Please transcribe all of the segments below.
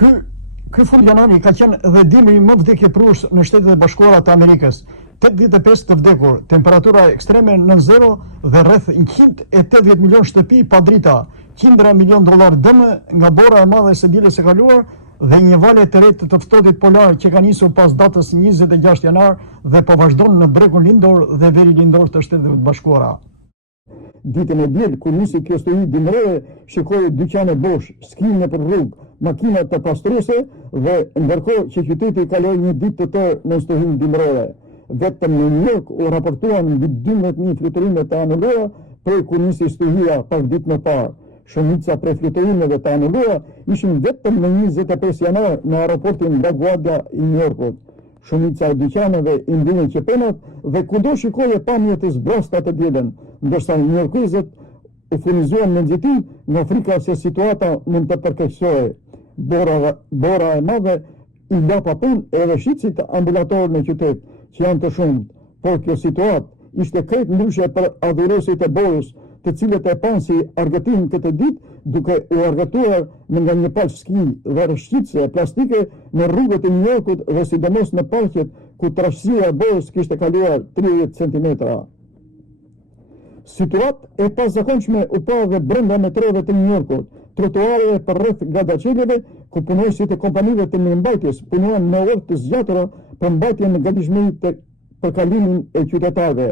Ky fund janari ka qenë dhe dimri më vdekjeprues në Shtetet e Bashkuara të Amerikës. 85 të vdekur, temperatura ekstreme në zero dhe rreth 180 milion shtëpi pa drita, $100 milion dëmë nga bora e madhe e së dielës së kaluar dhe një valje të re të ftohtit polar që ka nisur pas datës 26 janar dhe po vazhdon në bregun lindor dhe veri lindor të Shtetet e Bashkuara. Ditën e diel, kur nisi kjo stuhi dimrore, shikoi dyqane bosh, skime për rrugë, makina të pastruese dhe ndërkohë që qyteti kaloi një ditë të tërë në stuhin dimrore. Vetëm në New York u raportuan mbi 12.000 fluturime të anullura prej kur nisi stuhia pak ditë më parë. Shumica prej fluturimeve të anullura ishin vetëm në 25 janar në aeroportin LaGuardia i New Yorkut. Shumica e dyqaneve i ndinin qepenat dhe kudo shikoje pamje të zbrasta të dielën, ndërsa newyorkëzët u furnizuan me nxittim nga frika se situata mund të përkeqësohej. Bora e madhe i la pa punë edhe shitësit ambulatorë në qytet, që janë të shumët, por kjo situatë ishte krejt ndryshe për adhuruesit e borës, të cilët e panë si argëtim këtë ditë duke u argëtuar nga një palë ski dhe rëshqitëse plastike në rrugët e New Yorkut dhe sidomos në parqet ku trashësia e borës kishte kaluar 30 cm. Situatë e pazakonshme u pa dhe brenda metrove të New Yorkut, trotuare për rreth gadaçeleve ku punojësit e kompanive të mirëmbajtjes punuan me orë të zgjatura për mbajtjen në gatishmëri për kalimin e qytetarëve.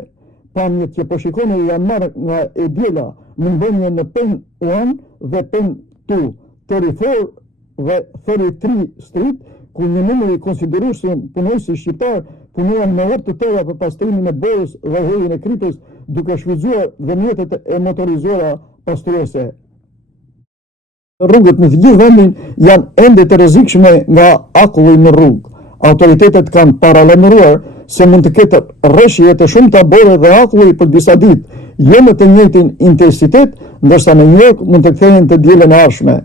Pamjet që po shikoni janë marrë nga e diela në mbënje në Penn 1 dhe Penn 2, 34 dhe 33 Street, ku një numër i konsiderueshëm punojësi shqiptar punuan me orë të tëra për pastrimin e borës dhe hedhjen e kripës, duke shfrytzuar dhe mjetet e motorizuara pastruese. Rrugët në të gjithë vendin janë ende të rrezikshme nga akulli në rrugë. Autoritetet kanë paralajmëruar se mund të ketë rreshje të shumta bore dhe akulli për disa ditë, jo me të njëjtin intensitet, ndërsa në New York mund të kthehen të dielën e ardhshme.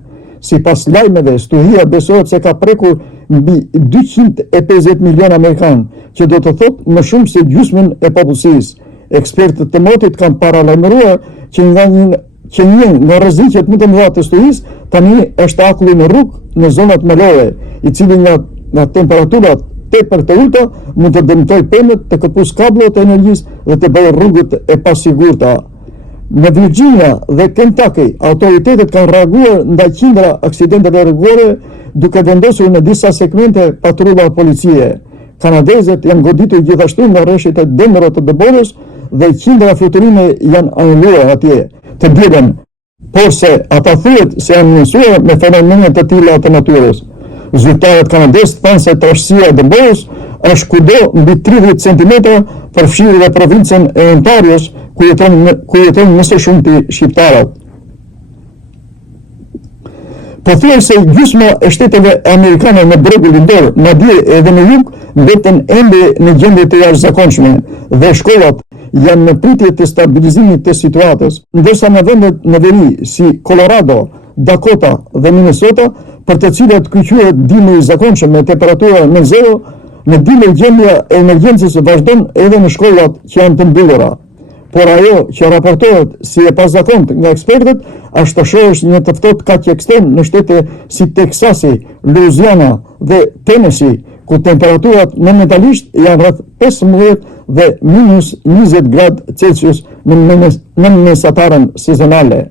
Sipas lajmeve, stuhia besohet se ka prekur mbi 250 milion amerikanë, që do të thotë më shumë se gjysmën e popullsisë. Ekspertët të motit kanë paralajmëruar që një nga rreziqet më të mëdha të stuhisë tani është akulli në rrugë në zonat malore, i cili nga temperaturat tepër të ulta mund të dëmtojë pemët, të kapusë kablot e energjisë dhe të bëjë rrugët e pasigurta. Në Virginia dhe Kentucky, autoritetet kanë reaguar ndaj qindra aksidenteve rrugore duke vendosur në disa segmente patrulla policie. Kanadezët janë goditur gjithashtu nga rreshtet e dëmërë të dëborës dhe qindra fluturime janë anulluar atje të dielën, por se ata thuhet se janë njësuar me fenomene të tilla të natyrës. Zyrtarët kanadezë thanë se trashësia e dëborës është kudo mbi 30 cm përfshirë dhe provincën e Ontarios, ku jeton më së shumti shqiptarët. Pothuajse gjysma e shteteve amerikane në bregun lindor, madje edhe në jug, mbeten ende në gjendje të jashtëzakonshme dhe shkollat janë në pritje të stabilizimit të situatës, ndërsa në vendet në veri si Colorado, Dakota dhe Minnesota, për të cilat kyqyhet dimri i zakonshëm me temperatura në zero, në dimër gjendja e emergjencës vazhdon edhe në shkollat që janë të mbyllura. Por ajo që raportohet si e pazakontë nga ekspertët është të shohësh një të ftohtë kaq ekstrem në shtete si Teksasi, Louisiana dhe Tennessee, ku temperaturat momentalisht janë rreth 15 dhe minus 20 gradë Celsius në mesatarën sezonale.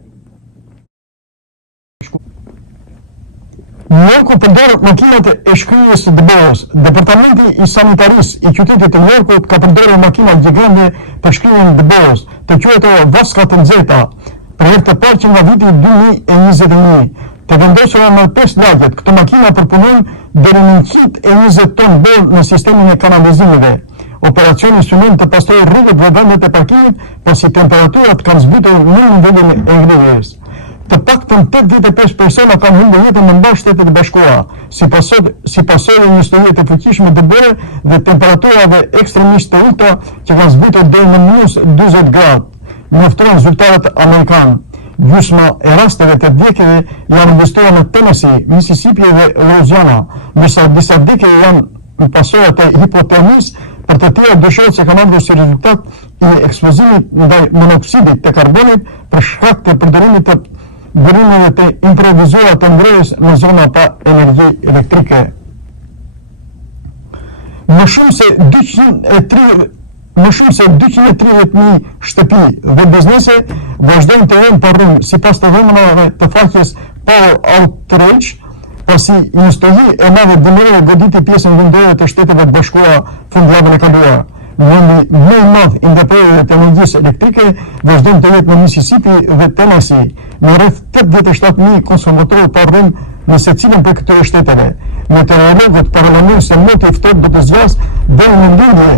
New Yorku përdor makinat e shkryes së dëborës. Departamenti i sanitarisë i qytetit të New Yorkut ka përdorur makina gjigande për shkryerjen e dëborës, të quajtura voska të nxehta, për herë të parë që nga viti 2021. Të vendosura në 5 lagjet, këto makina përpunojnë deri në 120 tonë borë në sistemin e kanalizimeve. Operacioni synon të pastrojë rrugët dhe vendet e parkimit, pasi temperaturat kanë zbritur në nivelin e ignorës. Të paktën 85 persona kanë humbur jetën në mbar Shtetet e Bashkuara, si pasojë një stuhie të fuqishme dëbore dhe temperaturave ekstremisht të ulta që kanë zbritur deri në minus 40 gradë, njoftojnë zyrtarët amerikanë. Gjysma e rasteve të vdekjeve janë registruar në Tennessee, Mississippi dhe Louisiana, ndërsa disa vdekje janë në pasojë të hipotermisë, për të tjera dyshohet se kanë ardhur si rezultat i eksplozimit ndaj monoksidit të karbonit për shkak të përdorimit të bërimeve të improvizuara të ngrejës në zona pa energji elektrike. Më shumë se 230.000 shtëpi dhe biznese vazhdojnë të jenë për rrëmë sipas të dhënave të faqes Power Outreach, pasi një studi e madhe dëmërore goditi pjesën vendore të Shteteve të Bashkuara fundjavën e kaluar. Vendi më i madh i ndërprerjeve të energjisë elektrike vazhdon të jetë në Mississippi dhe Tennessee, me rreth 87.000 konsumatorë për rrëmë në secilën prej këtyre shteteve. Meteorologët paralajmërojnë se moti i ftohtë do të zgjasë deri në lindje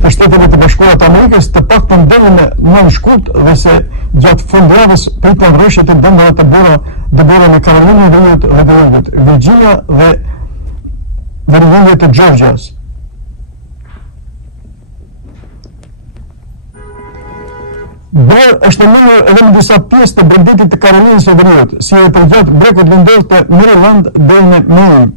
të Shteteve të Bashkuara të Amerikës, të paktën deri në nënt shkurt, dhe se gjatë fundjavës priten rrështet e dëmeve të bëra në Karolinë e Veriut dhe Veriut, Virginia dhe vendjet të Georgias. Bërë është numër edhe në disa pjesë të Brendetit të Karolinës së Veriut, si e përgjatë brekut lindor të Maryland deri në Maine.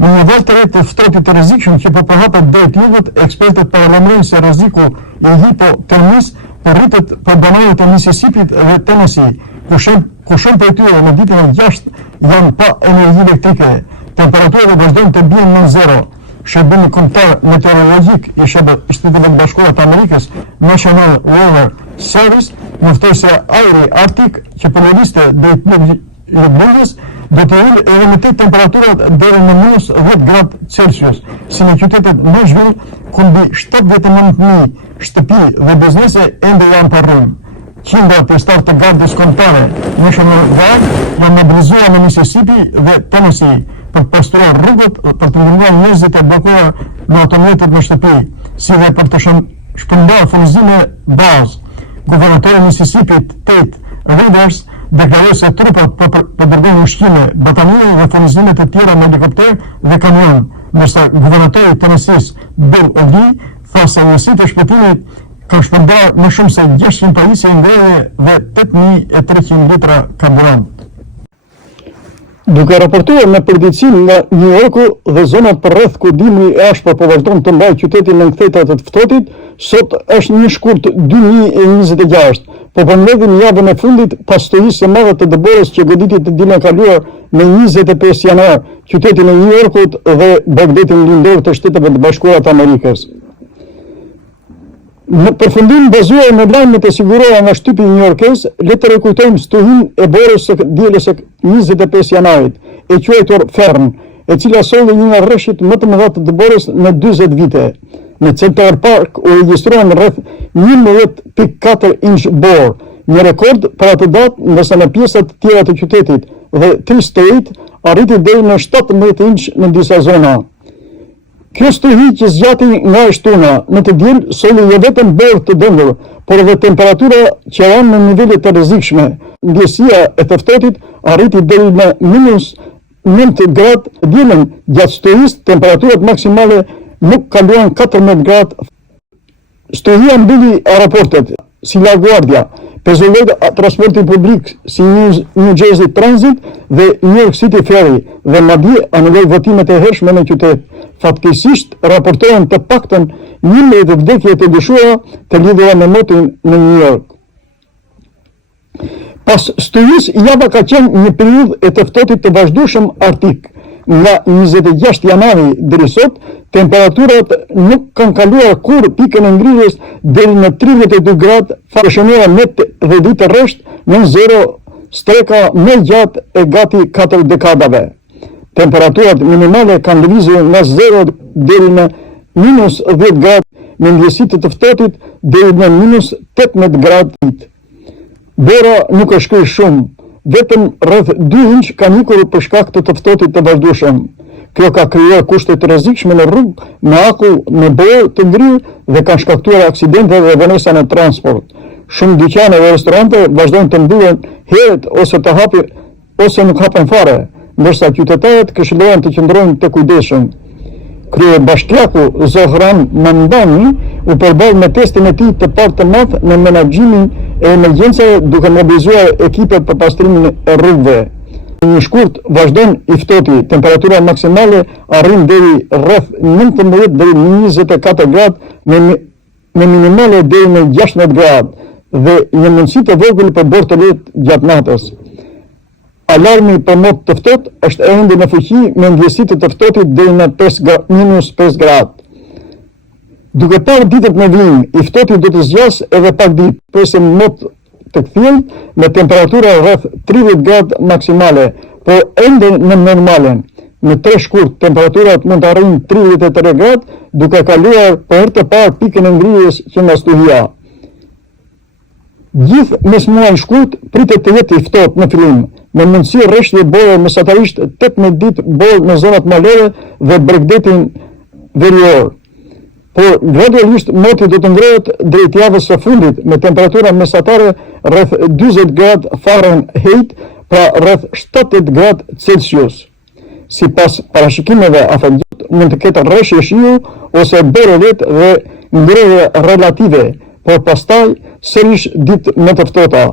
Në një vend të re të ftohtit të rrezikshëm që po përhapet drejt jugut, ekspertët paralajmërojnë se rreziku i hipotermisë po rritet për banorët e Mississippit dhe Tennessee, ku shumë prej tyre në ditën e 6 janë pa energji elektrike. Temperaturat vazhdojnë të bien në zero. Shërbimi kombëtar meteorologjik i Shteteve të Bashkuara të Amerikës, National Weather Service, njofton se ajri arktik që po lëvizte drejt lindjes do të ulë edhe më tej temperaturat deri në -10 gradë Celsius, si në qytetet Nashville, ku mbi 79.000 shtëpi dhe biznese ende janë për rrëmë. Qindra për start të gardës kombëtare National Guard janë mobilizuar në Mississippi dhe Tennessee për të pastruar rrugët, për të ndihmuar njerëzit e evakuuar në automjetet në shtëpi, si dhe për të shpërndarë furnizime bazë. Guvernatori i Mississippit, Tate Reeves, deklaroi se trupat po dërgojnë ushqime, batanije dhe furnizime të tjera me helikopter dhe kamion, ndërsa guvernatori i Tennessee, Bill O'Reilly, tha se njësitë e shpëtimit kanë shpërndarë më shumë se 600 pajisje ngrënie dhe 8.300 litra karburant. Duke raportuar me përditësi nga New Yorku dhe zonat përreth ku dimri i ashpër po vazhdon të mbajë qytetin në kthetat e të ftohtit, sot është 1 shkurt 2026, po përmbledhim javën e fundit pas studiisë së madhe të dëborës që goditi të ditën e kaluar me 25 janar qytetin e New Yorkut dhe Bagdadin lindor të Shteteve të Bashkuara të Amerikës. Në përfundim, bazuar në lajmet e siguruara nga shtypi newyorkez, le të rikujtojmë studinë e borës së dielës së 25 janarit, e quajtur Fern, e cila solli një nga rreshtit më të mëdha të dëborës në 40 vite. Në Central Park u regjistruan rreth 11.4 inch borë, një rekord për atë datë, ndërsa në pjesat të tjera të qytetit dhe Tri-State arriti deri në 17 inch në disa zona. Kjo stuhi që zgjati nga e shtuna në të diel solli jo vetëm borë të dëndur, por edhe temperatura që janë në nivele të rrezikshme. Ndjesia e të ftohtit arriti deri në -9 gradë dielën. Gjatë stuhisë temperaturat maksimale nuk kaluan 14 gradë. Stuhia mbylli raportet si La Guardia, pezollojnë transporti publik si New Jersey Transit dhe New York City Ferry dhe madje anuloi votimet e hershme në qytet. Fatkeqësisht raportohen të paktën 11 vdekje të dyshuara të lidhura me motin në New York. Pas studiisë, java ka qenë një periudhë e të ftohtit të vazhdueshëm arktik. Nga 26 janari deri sot, temperaturat nuk kanë kaluar kur pikën e ngrirjes deri në 32 gradë, fashënuar net dhe ditë rresht në zero, streka më gjatë e gati 4 dekadave. Temperaturat minimale kanë lëvizur nga 0 deri në -10 gradë, me ndjesitë të ftohtit deri në -18 gradë. Bora nuk është shkruar shumë, vetëm rreth 2 inç ka ikur për shkak të ftohtit të vazhdueshëm. Kjo ka krijuar kushte të rrezikshme në rrugë, me akull në borë të ngrirë dhe ka shkaktuar aksidente dhe vonesa në transport. Shumë dyqane dhe restorante vazhdojnë të mbyllen herët ose nuk hapen fare, ndërsa qytetarët këshillohen të qëndrojnë të kujdesshëm. Kryebashkiaku Zohran Mandani u përball me testin e tij të parë të madh në menaxhimin e emergjencave, duke mobilizuar ekipe për pastrimin e rrugëve. Në një shkurt vazhdon i ftohti, temperatura maksimale arrin deri rreth 19 deri në 24 gradë me minimale deri në 16 gradë dhe një mundësi të vogël për borë të lehtë gjatë natës. alarmi për mot të ftohtë është ende në fuqi me ndjesitë të ftohtit deri në -5 gradë. Duke parë ditët në vijim, i ftohtit do të zgjas edhe pak ditë, presim mot të kthjellë me temperatura rreth 30 gradë maksimale, por ende në normalen. Në 3 shkurt, temperaturat mund të arrijnë 33 gradë, duke kaluar për herë të parë pikën e ngrirjes që nga stuhia. Gjithë mes muajin shkurt pritet të jetë i ftohtë në fillim, me mundësi rreshtje bore mesatarisht 18 ditë borë në zonat malore dhe Bregdetin verior. Por gradualisht moti do të ngrehet drejt javës së fundit me temperatura mesatare rreth 40 gradë Fahrenheit, pra rreth 70 gradë Celsius. Sipas parashikimeve afërgjat mund të ketë rreshje shiu ose bere lehtë dhe ngrehje relative, por pastaj sërish ditë më të ftohta.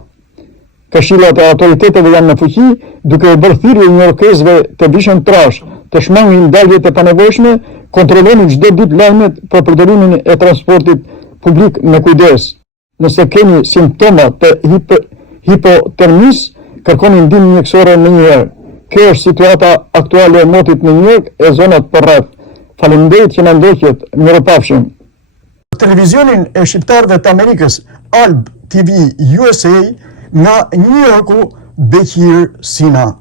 Këshillat e autoriteteve janë në fuqi, duke u bërë thirrje një orkestrave të vishën trash, të shmangin daljet e panevojshme, kontrolloni çdo ditë lajmet për përdorimin e transportit publik me kujdes. Nëse keni simptoma të hipotermisë, kërkoni ndihmë mjekësore menjëherë. Kjo është situata aktuale e motit në New York e zonat përreth. Faleminderit që na ndoqët, mirupafshim. Televizionin e shqiptarëve të Amerikës, Alb TV USA, nga New Yorku, Bekir Sina.